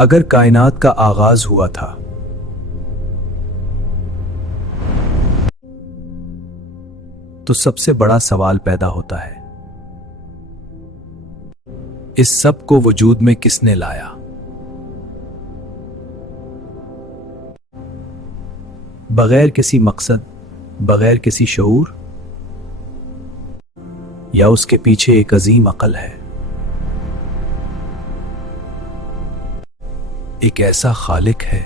अगर कायनात का आगाज हुआ था तो सबसे बड़ा सवाल पैदा होता है, इस सब को वजूद में किसने लाया? बगैर किसी मकसद, बगैर किसी शऊर, या उसके पीछे एक अजीम अकल है, एक ऐसा खालिक है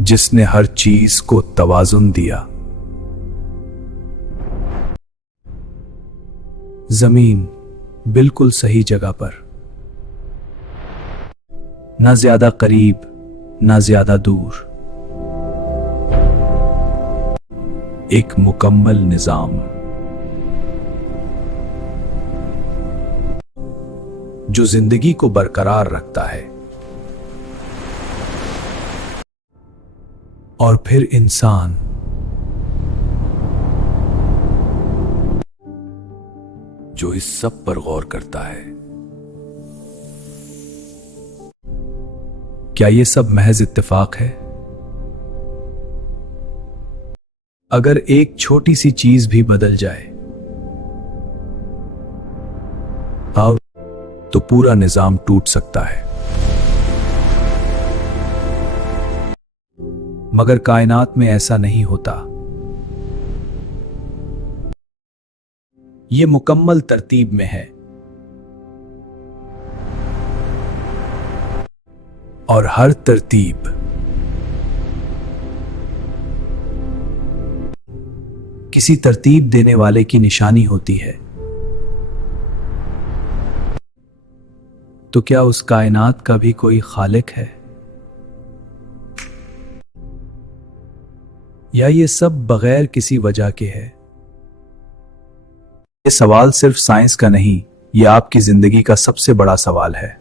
जिसने हर चीज को तवाजुन दिया। जमीन बिल्कुल सही जगह पर, ना ज्यादा करीब ना ज्यादा दूर, एक मुकम्मल निजाम जो जिंदगी को बरकरार रखता है। और फिर इंसान जो इस सब पर गौर करता है। क्या ये सब महज इत्तेफाक है? अगर एक छोटी सी चीज भी बदल जाए अब तो पूरा निजाम टूट सकता है। मगर कायनात में ऐसा नहीं होता। यह मुकम्मल तरतीब में है और हर तरतीब किसी तरतीब देने वाले की निशानी होती है। तो क्या उस कायनात का भी कोई खालिक है, या ये सब बगैर किसी वजह के है? ये सवाल सिर्फ साइंस का नहीं, यह आपकी जिंदगी का सबसे बड़ा सवाल है।